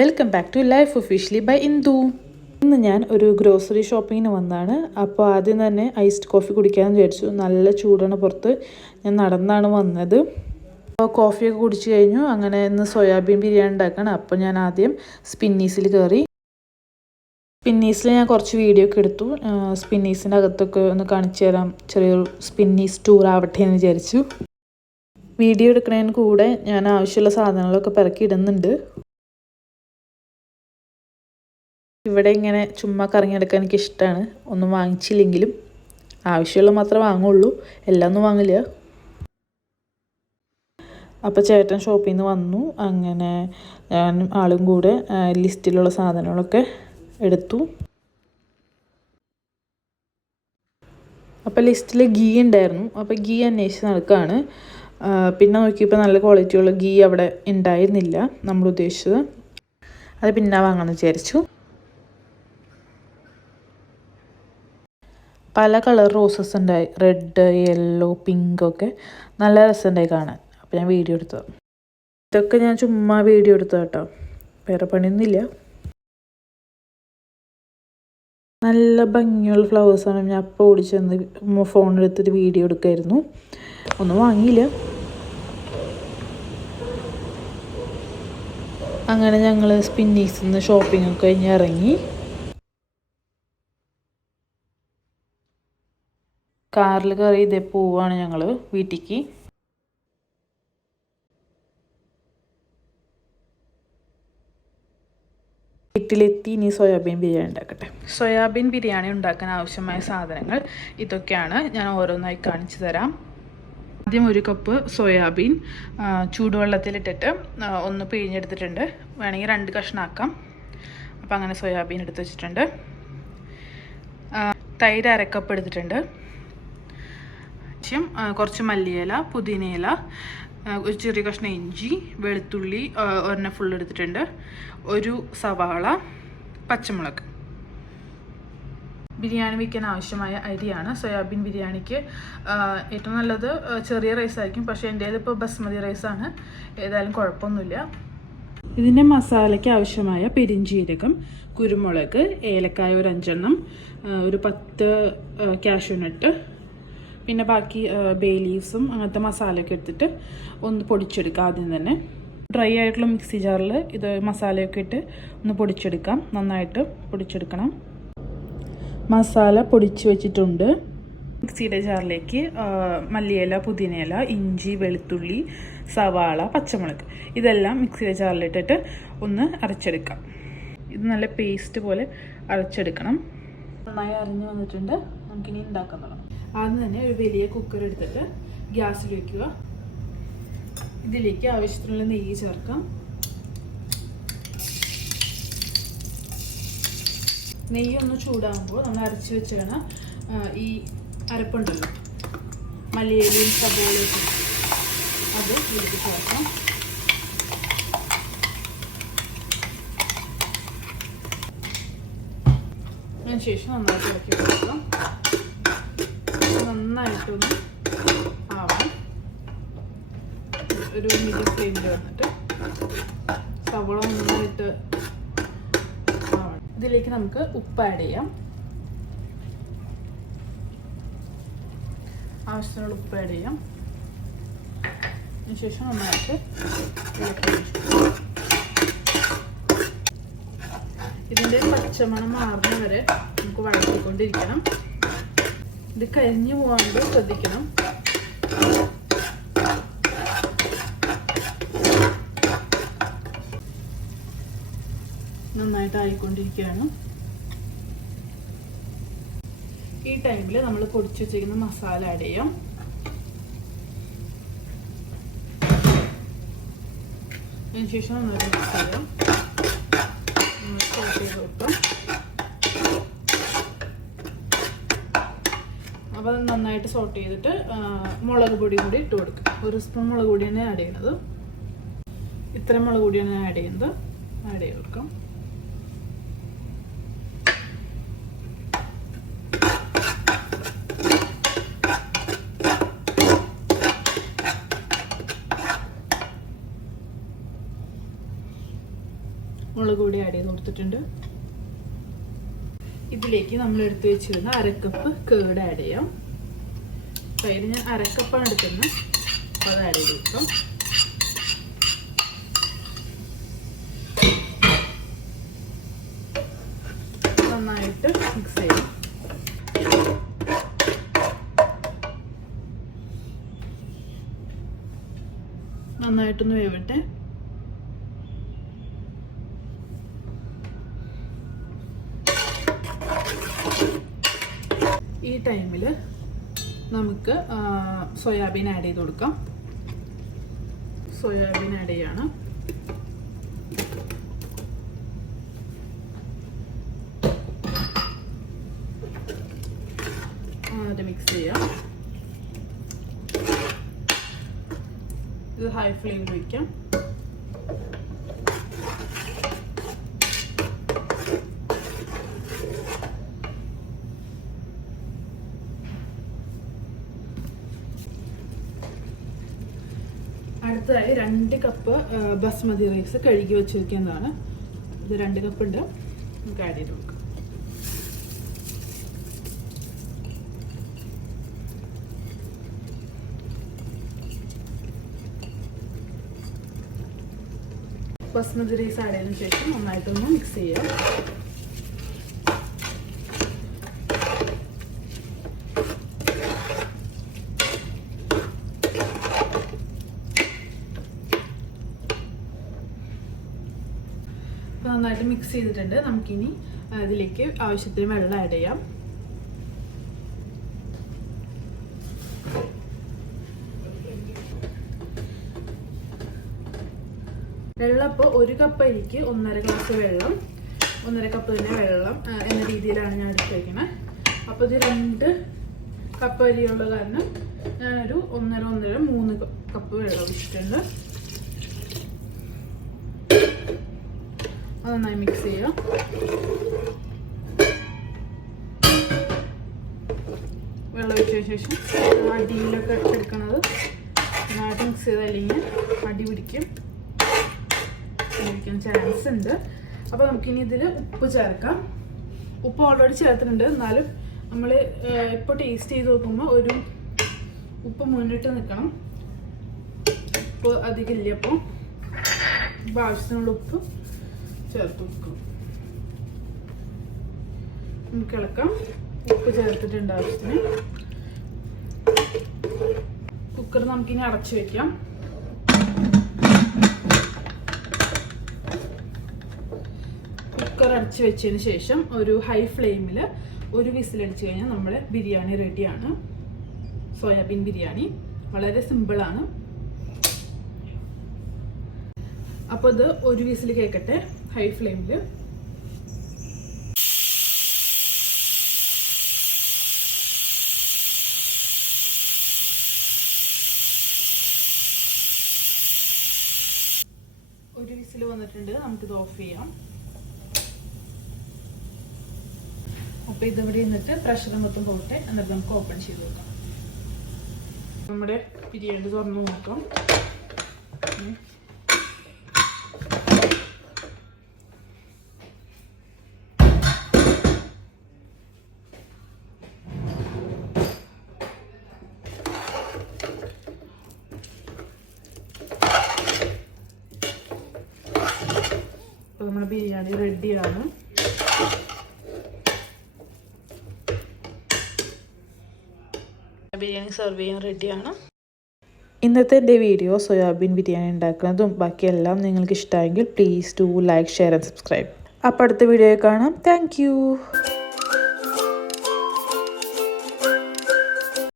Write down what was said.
Welcome back to life officially by Indu. ഇന്ന് ഞാൻ ഒരു ഗ്രോസറി ഷോപ്പിങ്ങിന് വന്നതാണ്. അപ്പോൾ ആദ്യം തന്നെ ഐസ്ഡ് കോഫി കുടിക്കാമെന്ന് വിചാരിച്ചു. നല്ല ചൂടാണ് പുറത്ത്. ഞാൻ നടന്നാണ് വന്നത്. അപ്പോൾ കോഫിയൊക്കെ കുടിച്ച് കഴിഞ്ഞു. അങ്ങനെ ഇന്ന് സോയാബീൻ ബിരിയാണി ഉണ്ടാക്കണം. അപ്പോൾ ഞാൻ ആദ്യം സ്പിന്നീസിൽ കയറി. സ്പിന്നീസിൽ ഞാൻ കുറച്ച് വീഡിയോ ഒക്കെ എടുത്തു. സ്പിന്നീസിൻ്റെ അകത്തൊക്കെ ഒന്ന് കാണിച്ചു തരാം. ചെറിയൊരു സ്പിന്നീസ് ടൂർ ആവട്ടെ എന്ന് വിചാരിച്ചു. വീഡിയോ എടുക്കുന്നതിന് കൂടെ ഞാൻ ആവശ്യമുള്ള സാധനങ്ങളൊക്കെ പെറുക്കി ഇടുന്നുണ്ട്. ഇവിടെ ഇങ്ങനെ ചുമ്മാ കറങ്ങിയെടുക്കാൻ എനിക്ക് ഇഷ്ടമാണ്. ഒന്നും വാങ്ങിച്ചില്ലെങ്കിലും ആവശ്യമുള്ള മാത്രമേ വാങ്ങുള്ളൂ, എല്ലാം ഒന്നും വാങ്ങില്ല. അപ്പോൾ ചേട്ടൻ ഷോപ്പിൽ നിന്ന് വന്നു. അങ്ങനെ ഞാൻ ആളും കൂടെ ലിസ്റ്റിലുള്ള സാധനങ്ങളൊക്കെ എടുത്തു. അപ്പോൾ ലിസ്റ്റിൽ ഗീ ഉണ്ടായിരുന്നു. അപ്പോൾ ഗീ അന്വേഷിച്ച് നടക്കുകയാണ്. പിന്നെ നോക്കിയപ്പോൾ നല്ല ക്വാളിറ്റിയുള്ള ഗീ അവിടെ ഉണ്ടായിരുന്നില്ല നമ്മൾ ഉദ്ദേശിച്ചത്. അത് പിന്നെ വാങ്ങാമെന്ന് വിചാരിച്ചു. പല കളർ റോസസ് ഉണ്ടായി, റെഡ്, യെല്ലോ, പിങ്ക് ഒക്കെ. നല്ല രസമുണ്ടായി കാണാൻ. അപ്പോൾ ഞാൻ വീഡിയോ എടുത്തത്. ഇതൊക്കെ ഞാൻ ചുമ്മാ വീഡിയോ എടുത്തത് കേട്ടോ, വേറെ പണിയൊന്നുമില്ല. നല്ല ഭംഗിയുള്ള ഫ്ലവേഴ്സാണ്. ഞാൻ അപ്പോൾ ഓടിച്ചെന്ന് ഫോണെടുത്തിട്ട് വീഡിയോ എടുക്കായിരുന്നു. ഒന്നും വാങ്ങിയില്ല. അങ്ങനെ ഞങ്ങൾ സ്പിന്നീസിൽ നിന്ന് ഷോപ്പിംഗ് ഒക്കെ കഴിഞ്ഞ് ഇറങ്ങി. കാറിൽ കയറി ഇതേ പോവാണ് ഞങ്ങൾ വീട്ടിലേക്ക്. വീട്ടിലെത്തി ഇനി സോയാബീൻ ബിരിയാണി ഉണ്ടാക്കട്ടെ. സോയാബീൻ ബിരിയാണി ഉണ്ടാക്കാൻ ആവശ്യമായ സാധനങ്ങൾ ഇതൊക്കെയാണ്. ഞാൻ ഓരോന്നായി കാണിച്ചു തരാം. ആദ്യം 1 കപ്പ് സോയാബീൻ ചൂടുവെള്ളത്തിലിട്ടിട്ട് ഒന്ന് പിഴിഞ്ഞെടുത്തിട്ടുണ്ട്. വേണമെങ്കിൽ 2 കഷ്ണമാക്കാം. അപ്പോൾ അങ്ങനെ സോയാബീൻ എടുത്ത് വെച്ചിട്ടുണ്ട്. തൈര് 1/2 കപ്പ് എടുത്തിട്ടുണ്ട്. കുറച്ച് മല്ലിയില, പുതിനയില, ഒരു ചെറിയ കഷ്ണം ഇഞ്ചി, വെളുത്തുള്ളി ഒരെണ്ണം ഫുൾ എടുത്തിട്ടുണ്ട്, ഒരു സവാള, പച്ചമുളക്. ബിരിയാണി വയ്ക്കാൻ ആവശ്യമായ അരിയാണ്. സോയാബീൻ ബിരിയാണിക്ക് ഏറ്റവും നല്ലത് ചെറിയ റൈസായിരിക്കും. പക്ഷേ എൻ്റെ കയ്യിൽ ഇപ്പോൾ ബസ്മതി റൈസാണ്. ഏതായാലും കുഴപ്പമൊന്നുമില്ല. ഇതിൻ്റെ മസാലയ്ക്ക് ആവശ്യമായ പെരിഞ്ജീരകം, കുരുമുളക്, ഏലക്കായ ഒരു 5 എണ്ണം, ഒരു 10 കാഷ്യൂനട്ട്, പിന്നെ ബാക്കി ബേ ലീവ്സും അങ്ങനത്തെ മസാലയൊക്കെ എടുത്തിട്ട് ഒന്ന് പൊടിച്ചെടുക്കാം. ആദ്യം തന്നെ ഡ്രൈ ആയിട്ടുള്ള മിക്സി ജാറിൽ ഇത് മസാലയൊക്കെ ഇട്ട് ഒന്ന് പൊടിച്ചെടുക്കാം. നന്നായിട്ട് പൊടിച്ചെടുക്കണം. മസാല പൊടിച്ച് വെച്ചിട്ടുണ്ട്. മിക്സിയുടെ ജാറിലേക്ക് മല്ലിയില, പുതിനയില, ഇഞ്ചി, വെളുത്തുള്ളി, സവാള, പച്ചമുളക് ഇതെല്ലാം മിക്സിയുടെ ജാറിലിട്ടിട്ട് ഒന്ന് അരച്ചെടുക്കാം. ഇത് നല്ല പേസ്റ്റ് പോലെ അരച്ചെടുക്കണം. നന്നായി അരഞ്ഞ് വന്നിട്ടുണ്ട്. നമുക്കിനി ഉണ്ടാക്കാൻ തുടങ്ങാം. ആദ്യം തന്നെ ഒരു വലിയ കുക്കർ എടുത്തിട്ട് ഗ്യാസിൽ വയ്ക്കുക. ഇതിലേക്ക് ആവശ്യത്തിനുള്ള നെയ്യ് ചേർക്കാം. നെയ്യ് ഒന്ന് ചൂടാകുമ്പോൾ നമ്മൾ അരച്ച് വെച്ചിരുന്ന ഈ അരപ്പുണ്ടല്ലോ, മല്ലിയിലയും സവോളയും, അത് ഇതിലേക്ക് ചേർക്കാം. അതിനുശേഷം നന്നായിട്ട് ഇളക്കി കൊടുക്കാം. നന്നായിട്ടൊന്ന് ആവാം. ഒരു മീഡിയം ഫ്ലെയിമിൽ വന്നിട്ട് സവോള നന്നായിട്ട് ആവണം. ഇതിലേക്ക് നമുക്ക് ഉപ്പ് ആഡ് ചെയ്യാം. ആവശ്യത്തിനുള്ള ഉപ്പ് ആഡ് ചെയ്യാം. അതിനുശേഷം നന്നായിട്ട് ഇളക്കി. ഇതിൻ്റെ പച്ചമണം മാറുന്ന വരെ നമുക്ക് വഴറ്റിക്കൊണ്ടിരിക്കണം. ഇത് കരിഞ്ഞു പോകാണ്ട് ശ്രദ്ധിക്കണം. നന്നായിട്ട് ആയിക്കൊണ്ടിരിക്കുകയാണ്. ഈ ടൈമിൽ നമ്മൾ പൊടിച്ച് വെച്ചിരിക്കുന്ന മസാല ആഡ് ചെയ്യാം. അതിനുശേഷം നന്നായിട്ട് മിക്സ് ചെയ്യാം. വെക്കാം. അപ്പോൾ നന്നായിട്ട് സോട്ട് ചെയ്തിട്ട് മുളക് പൊടി കൂടി ഇട്ട് കൊടുക്കുക. 1 സ്പൂൺ മുളക് പൊടിയാണ് ആഡ് ചെയ്യുന്നത്. ഇത്ര മുളക് പൊടിയാണ് ആഡ് ചെയ്യുന്നത്. ആഡ് ചെയ്ത് കൊടുക്കാം. മുളക് കൊടുത്തിട്ടുണ്ട്. ഇതിലേക്ക് നമ്മൾ എടുത്തു വെച്ചിരുന്ന 1/2 കപ്പ് കേർഡ് ആഡ് ചെയ്യാം. തൈര് ഞാൻ 1/2 കപ്പാണ് എടുക്കുന്നത്, അപ്പോൾ അത് ആഡ് ചെയ്ത് കൊടുക്കാം. നന്നായിട്ട് മിക്സ് ചെയ്യാം. നന്നായിട്ടൊന്ന് വേവട്ടെ. ഈ ടൈമിൽ നമുക്ക് സോയാബീൻ ആഡ് ചെയ്ത് കൊടുക്കാം. സോയാബീൻ ആഡ് ചെയ്യാണ്. അത് മിക്സ് ചെയ്യാം. ഇത് ഹൈ ഫ്ലെയിമിൽ വയ്ക്കാം. അടുത്തതായി 2 കപ്പ് ബസ്മതി റൈസ് കഴുകി വെച്ചിരിക്കുന്നതാണ്. ഇത് 2 കപ്പ് ഉണ്ട്, നമുക്ക് ആഡ് ചെയ്ത് കൊടുക്കാം. ബസ്മതി റൈസ് ആഡ് ചെയ്തതിനു ശേഷം നന്നായിട്ടൊന്ന് മിക്സ് ചെയ്യാം. നന്നായിട്ട് മിക്സ് ചെയ്തിട്ടുണ്ട്. നമുക്കിനി അതിലേക്ക് ആവശ്യത്തിന് വെള്ളം ആഡ് ചെയ്യാം. വെള്ളം ഇപ്പോൾ 1 കപ്പ് അരിക്ക് 1.5 ഗ്ലാസ് വെള്ളം, 1.5 കപ്പ് തന്നെ വെള്ളം എന്ന രീതിയിലാണ് ഞാൻ എടുത്ത് വയ്ക്കുന്നത്. അപ്പോൾ ഇത് 2 കപ്പ് അരിയുള്ള കാരണം ഞാനൊരു 1.5-3 കപ്പ് വെള്ളം ഒഴിച്ചിട്ടുണ്ട്. അത് നന്നായി മിക്സ് ചെയ്യാം. വെള്ളം ഒഴിച്ചതിന് ശേഷം അടിയിലൊക്കെ എടുക്കുന്നത് നന്നായിട്ട് മിക്സ് ചെയ്തല്ലെങ്കിൽ അടി പിടിക്കാൻ ചാൻസ് ഉണ്ട്. അപ്പോൾ നമുക്കിനി ഇതിൽ ഉപ്പ് ചേർക്കാം. ഉപ്പ് ഓൾറെഡി ചേർത്തിട്ടുണ്ട്, എന്നാലും നമ്മൾ ഇപ്പോൾ ടേസ്റ്റ് ചെയ്ത് നോക്കുമ്പോൾ ഒരു ഉപ്പ് മുന്നിട്ട് നിൽക്കണം. ഉപ്പ് അധികം ഇല്ല, അപ്പോൾ ആവശ്യത്തിനുള്ള ഉപ്പ് ചേർത്ത് വെക്കും. നമുക്ക് ഇളക്കാം. ഉപ്പ് ചേർത്തിട്ടുണ്ട് ആവശ്യത്തിന്. കുക്കർ നമുക്കിനി അടച്ചു വെക്കാം. കുക്കർ അടച്ചു വെച്ചതിന് ശേഷം ഒരു ഹൈ ഫ്ലെയിമിൽ 1 വിസിലടിച്ച് കഴിഞ്ഞാൽ നമ്മുടെ ബിരിയാണി റെഡിയാണ്. സോയാബീൻ ബിരിയാണി വളരെ സിമ്പിളാണ്. അപ്പോൾ ഇത് 1 വിസിൽ കേൾക്കട്ടെ ഹൈ ഫ്ലെയിമിൽ. ഒരു വിസിൽ വന്നിട്ടുണ്ട്, നമുക്കിത് ഓഫ് ചെയ്യാം. അപ്പോൾ ഇതിവിടെ നിന്നിട്ട് പ്രഷർ മൊത്തം പോട്ടെ, എന്നിട്ട് നമുക്ക് ഓപ്പൺ ചെയ്ത് നോക്കാം. നമ്മുടെ ബിരിയാണി തുറന്ന് നോക്കാം. അപ്പോൾ നമ്മുടെ ബിരിയാണി റെഡിയാണ്. ബിരിയാണി സെർവ് ചെയ്യാൻ റെഡിയാണ്. ഇന്നത്തെ എൻ്റെ വീഡിയോ സോയാബീൻ ബിരിയാണി ഉണ്ടാക്കുന്നതും ബാക്കിയെല്ലാം നിങ്ങൾക്ക് ഇഷ്ടമായെങ്കിൽ please do like, share and subscribe. അപ്പോൾ അടുത്ത വീഡിയോ കാണാം. താങ്ക്